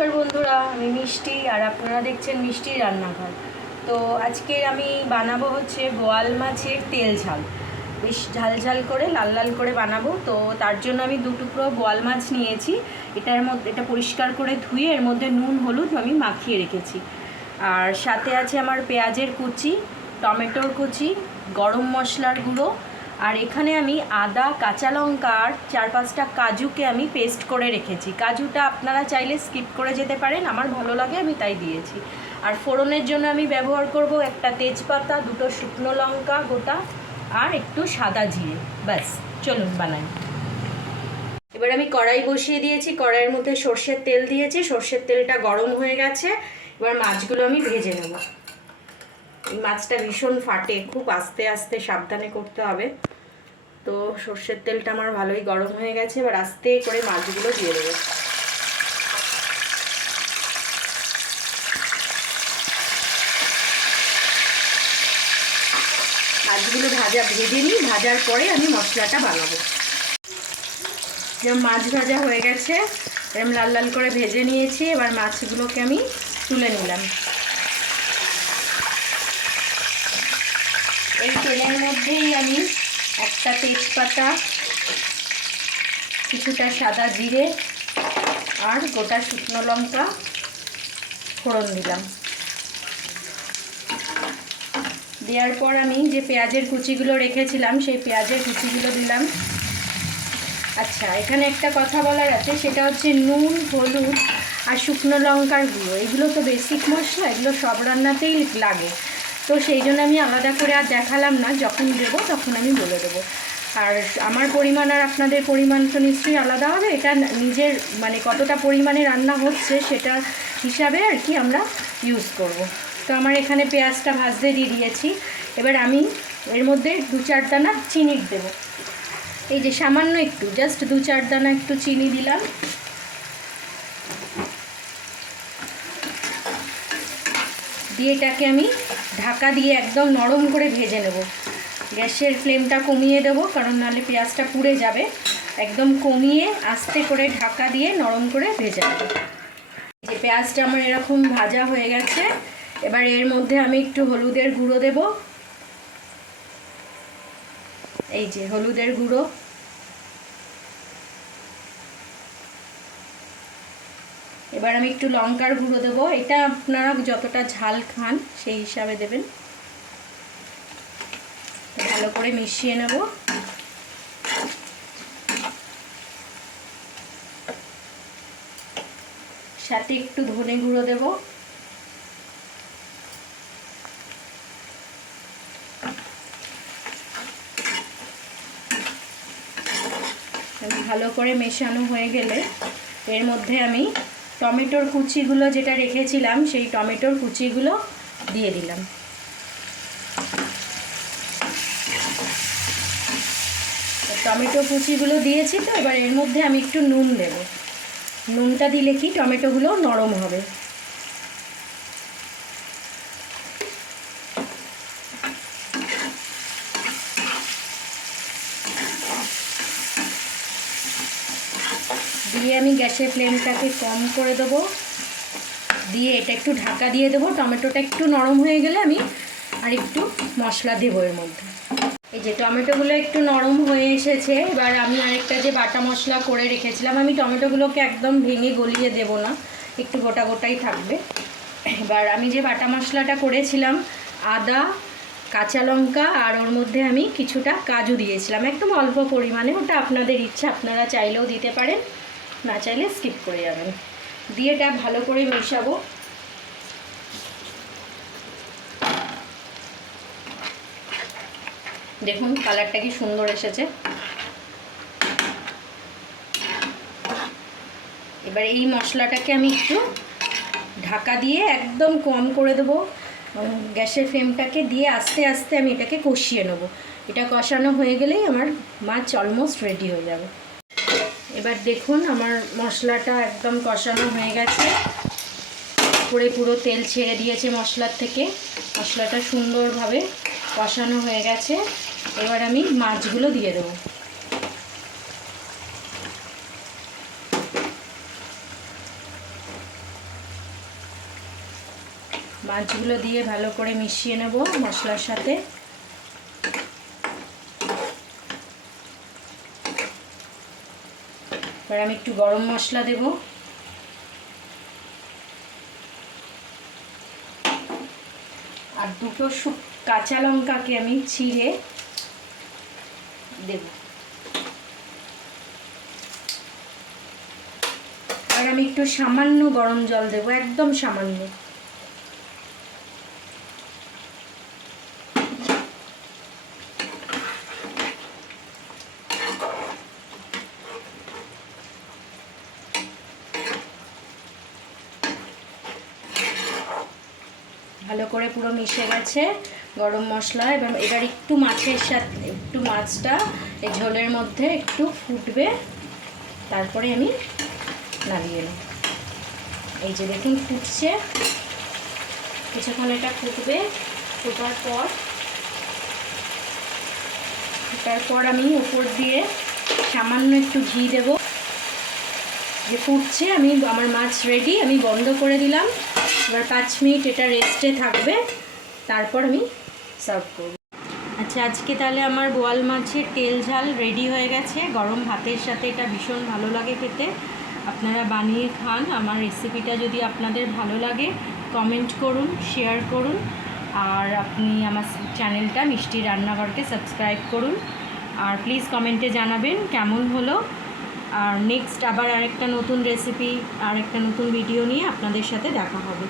নমস্কার বন্ধুরা, আমি মিষ্টি আর আপনারা দেখছেন মিষ্টির রান্নাঘর। তো আজকে আমি বানাবো হচ্ছে বোয়াল মাছের তেল ঝাল। বেশ ঝাল ঝাল করে লাল লাল করে বানাবো। তো তার জন্য আমি 2 টুকরো বোয়াল মাছ নিয়েছি। এটা পরিষ্কার করে ধুয়ে এর মধ্যে নুন হলুদ আমি মাখিয়ে রেখেছি। আর সাথে আছে আমার পেঁয়াজের কুচি, টমেটোর কুচি, গরম মশলার গুঁড়ো, আর এখানে আমি আদা, কাঁচা লঙ্কা আর 4-5টা কাজুকে আমি পেস্ট করে রেখেছি। কাজুটা আপনারা চাইলে স্কিপ করে যেতে পারেন, আমার ভালো লাগে আমি তাই দিয়েছি। আর ফোড়নের জন্য আমি ব্যবহার করব একটা তেজপাতা, 2টো শুকনো লঙ্কা গোটা আর একটু সাদা জিরে। ব্যাস, চলুন বানাই। এবার আমি কড়াই বসিয়ে দিয়েছি, কড়াইয়ের মধ্যে সর্ষের তেল দিয়েছি, সর্ষের তেলটা গরম হয়ে গেছে। এবার মাছগুলো আমি ভেজে নেব। এই মাছটা ভীষণ ফাটে, খুব আস্তে আস্তে সাবধানে করতে হবে। তো সর্ষের তেলটা আমার ভালোই গরম হয়ে গেছে, এবার আস্তে করে মাছগুলো দিয়ে দেবো। মাছগুলো ভেজে নিই, ভাজার পরে আমি মশলাটা বানাবো। যেমন মাছ ভাজা হয়ে গেছে, এরকম লাল লাল করে ভেজে নিয়েছি। এবার মাছগুলোকে আমি তুলে নিলাম। এই তেলের মধ্যেই আমি একটা তেজপাতা, কিছুটা সাদা জিরে আর গোটা শুকনো লঙ্কা ফোড়ন দিলাম। দেওয়ার পর আমি যে পেঁয়াজের কুচিগুলো রেখেছিলাম সেই পেঁয়াজের কুচিগুলো দিলাম। আচ্ছা, এখানে একটা কথা বলার আছে, সেটা হচ্ছে নুন, হলুদ আর শুকনো লঙ্কার গুঁড়ো, এগুলো তো বেসিক মশলা, এগুলো সব রান্নাতেই লাগে। তো সেই জন্য আমি আলাদা করে আর দেখালাম না, যখন দেবো তখন আমি বলে দেবো। আর আমার পরিমাণ আর আপনাদের পরিমাণ তো নিশ্চয়ই আলাদা হবে। এটা নিজের মানে কতটা পরিমাণে রান্না হচ্ছে সেটা হিসাবে আর কি আমরা ইউজ করব। তো আমার এখানে পেঁয়াজটা ভাজতে দিয়ে দিয়েছি। এবার আমি এর মধ্যে 2-4 দানা চিনি দেবো। এই যে সামান্য একটু, জাস্ট 2-4 দানা একটু চিনি দিলাম। দিয়ে এটাকে আমি ঢাকা দিয়ে একদম নরম করে ভেজে নেব। গ্যাসের ফ্লেমটা কমিয়ে দেবো, কারণ নাহলে পেঁয়াজটা পুড়ে যাবে। একদম কমিয়ে আস্তে করে ঢাকা দিয়ে নরম করে ভেজে নেব। যে পেঁয়াজটা আমার এরকম ভাজা হয়ে গেছে, এবার এর মধ্যে আমি একটু হলুদের গুঁড়ো দেব। এই যে হলুদের গুঁড়ো, এবার আমি একটু লঙ্কার গুঁড়ো দেবো। এটা আপনারা যতটা ঝাল খান সেই হিসাবে দেবেন। ভালো করে মিশিয়ে নেব। সাথে একটু ধনে গুঁড়ো দেব। ভালো করে মেশানো হয়ে গেলে এর মধ্যে আমি টমেটোর কুচিগুলো যেটা রেখেছিলাম সেই টমেটোর কুচিগুলো দিয়ে দিলাম। টমেটো কুচিগুলো দিয়েছি, তো এবার এর মধ্যে আমি একটু নুন দেব। নুনটা দিলে কি টমেটোগুলো নরম হবে। দিয়ে আমি গ্যাসের ফ্লেমটাকে কম করে দেবো। দিয়ে এটা একটু ঢাকা দিয়ে দেবো। টমেটোটা একটু নরম হয়ে গেলে আমি আর একটু মশলা দেবো এর মধ্যে। এই যে টমেটোগুলো একটু নরম হয়ে এসেছে, এবার আমি আরেকটা যে বাটা মশলা করে রেখেছিলাম, আমি টমেটোগুলোকে একদম ভেঙে গলিয়ে দেব না, একটু গোটা গোটাই থাকবে। এবার আমি যে বাটা মশলাটা করেছিলাম, আদা, কাঁচা লঙ্কা আর ওর মধ্যে আমি কিছুটা কাজু দিয়েছিলাম, একদম অল্প পরিমাণে। ওটা আপনাদের ইচ্ছা, আপনারা চাইলেও দিতে পারেন, না চাইলে স্কিপ করে যাবেন। দিয়ে এটা ভালো করে মেশাবো। দেখুন কালারটা কি সুন্দর এসেছে। এবার এই মশলাটাকে আমি একটু ঢাকা দিয়ে একদম কম করে দেবো। গ্যাসের ফ্লেমটাকে দিয়ে আস্তে আস্তে আমি এটাকে কষিয়ে নেব। এটা কষানো হয়ে গেলেই আমার মাছ অলমোস্ট রেডি হয়ে যাবে। এবার দেখুন আমার মশলাটা একদম কষানো হয়ে গেছে, পুরো তেল ছেড়ে দিয়েছে মশলার থেকে। মশলাটা সুন্দরভাবে কষানো হয়ে গেছে। এবার আমি মাছগুলো দিয়ে দেবো। মাছগুলো দিয়ে ভালো করে মিশিয়ে নেব মশলার সাথে। এবার আমি একটু গরম মশলা দেব, আর দুটো কাঁচা লঙ্কাকে আমি ছিঁড়ে দেব। আর আমি একটু সামান্য গরম জল দেব, একদম সামান্য। ভালো করে পুরো মিশে গেছে গরম মশলা। এবার একটু মাছের সাথে একটু মাছটা এই ঝোলের মধ্যে একটু ফুটবে, তারপরে আমি নামিয়ে নেব। এই যে দেখুন ফুটছে, কিছুক্ষণ এটা ফুটবে। ফোটার পর আমি উপর দিয়ে সামান্য একটু ঘি দেব। যে ফুটছে, আমার মাছ রেডি, আমি বন্ধ করে দিলাম। এবার 5 মিনিট এটা রেস্টে থাকবে, তারপর আমি সার্ভ করব। আচ্ছা, আজকে তাহলে আমার বোয়াল মাছের তেল ঝাল রেডি হয়ে গেছে। গরম ভাতের সাথে এটা ভীষণ ভালো লাগে খেতে, আপনারা বানিয়ে খান। আমার রেসিপিটা যদি আপনাদের ভালো লাগে কমেন্ট করুন, শেয়ার করুন, আর আপনি আমার চ্যানেলটা মিষ্টির রান্নাঘরকে সাবস্ক্রাইব করুন। আর প্লিজ কমেন্টে জানাবেন কেমন হলো। আর নেক্সট আবার আরেকটা নতুন রেসিপি, আরেকটা নতুন ভিডিও নিয়ে আপনাদের সাথে দেখা হবে।